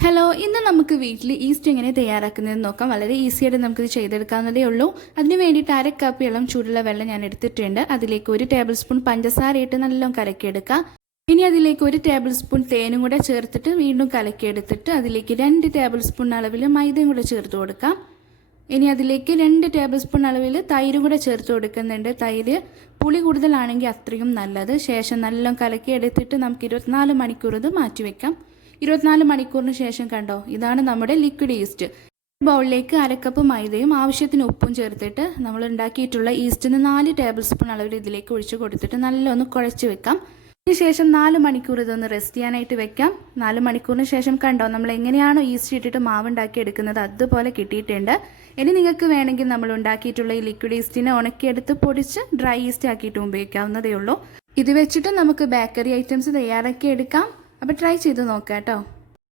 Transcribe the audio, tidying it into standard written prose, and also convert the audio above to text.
Hello, ഇന്ന് നമുക്ക് വീട്ടിൽ ഈസ്റ്റ് എങ്ങനെ തയ്യാറാക്കുന്നതെന്ന് നോക്കാം. വളരെ ഈസി ആയിട്ട് നമുക്കിത് ചെയ്തെടുക്കാവുന്നതേ ഉള്ളൂ. അതിന് വേണ്ടിയിട്ട് 1/2 കപ്പ് ഇളം ചൂടുള്ള വെള്ളം ഞാൻ എടുത്തിട്ടുണ്ട്. അതിലേക്ക് 1 ടേബിൾ സ്പൂൺ പഞ്ചസാര ഇട്ട് നല്ലോണം കലക്കിയെടുക്കാം. ഇനി അതിലേക്ക് 1 ടേബിൾ സ്പൂൺ തേനും കൂടെ ചേർത്തിട്ട് വീണ്ടും കലക്കിയെടുത്തിട്ട് അതിലേക്ക് 2 ടേബിൾ സ്പൂൺ അളവിൽ മൈദയും കൂടെ ചേർത്ത് കൊടുക്കാം. ഇനി അതിലേക്ക് 2 ടേബിൾ സ്പൂൺ അളവിൽ തൈരും കൂടെ ചേർത്ത് കൊടുക്കുന്നുണ്ട്. തൈര് പുളി കൂടുതലാണെങ്കിൽ അത്രയും നല്ലത്. ശേഷം നല്ലോണം കലക്കിയെടുത്തിട്ട് നമുക്ക് 24 മണിക്കൂർ ഇത് മാറ്റി വെക്കാം. 24 മണിക്കൂറിന് ശേഷം കണ്ടോ, ഇതാണ് നമ്മുടെ ലിക്വിഡ് ഈസ്റ്റ്. ബൗളിലേക്ക് 1/2 കപ്പ് മൈദയും ആവശ്യത്തിന് ഉപ്പും ചേർത്തിട്ട് നമ്മൾ ഉണ്ടാക്കിയിട്ടുള്ള ഈസ്റ്റിന് 4 ടേബിൾ സ്പൂൺ അളവിൽ ഇതിലേക്ക് ഒഴിച്ച് കൊടുത്തിട്ട് നല്ലൊന്ന് കുഴച്ച് വെക്കാം. അതിനുശേഷം 4 മണിക്കൂർ ഇതൊന്ന് റെസ്റ്റ് ചെയ്യാനായിട്ട് വെക്കാം. 4 മണിക്കൂറിന് ശേഷം കണ്ടോ, നമ്മൾ എങ്ങനെയാണോ ഈസ്റ്റ് ഇട്ടിട്ട് മാവ് ഉണ്ടാക്കി എടുക്കുന്നത് അതുപോലെ കിട്ടിയിട്ടുണ്ട്. ഇനി നിങ്ങൾക്ക് വേണമെങ്കിൽ നമ്മൾ ഉണ്ടാക്കിയിട്ടുള്ള ഈ ലിക്വിഡ് ഈസ്റ്റിനെ ഉണക്കിയെടുത്ത് പൊടിച്ച് ഡ്രൈ ഈസ്റ്റ് ആക്കിയിട്ട് ഉപയോഗിക്കാവുന്നതേ ഉള്ളൂ. ഇത് വെച്ചിട്ട് നമുക്ക് ബേക്കറി ഐറ്റംസ് തയ്യാറാക്കി എടുക്കാം. അപ്പോൾ ട്രൈ ചെയ്ത് നോക്കാം കേട്ടോ.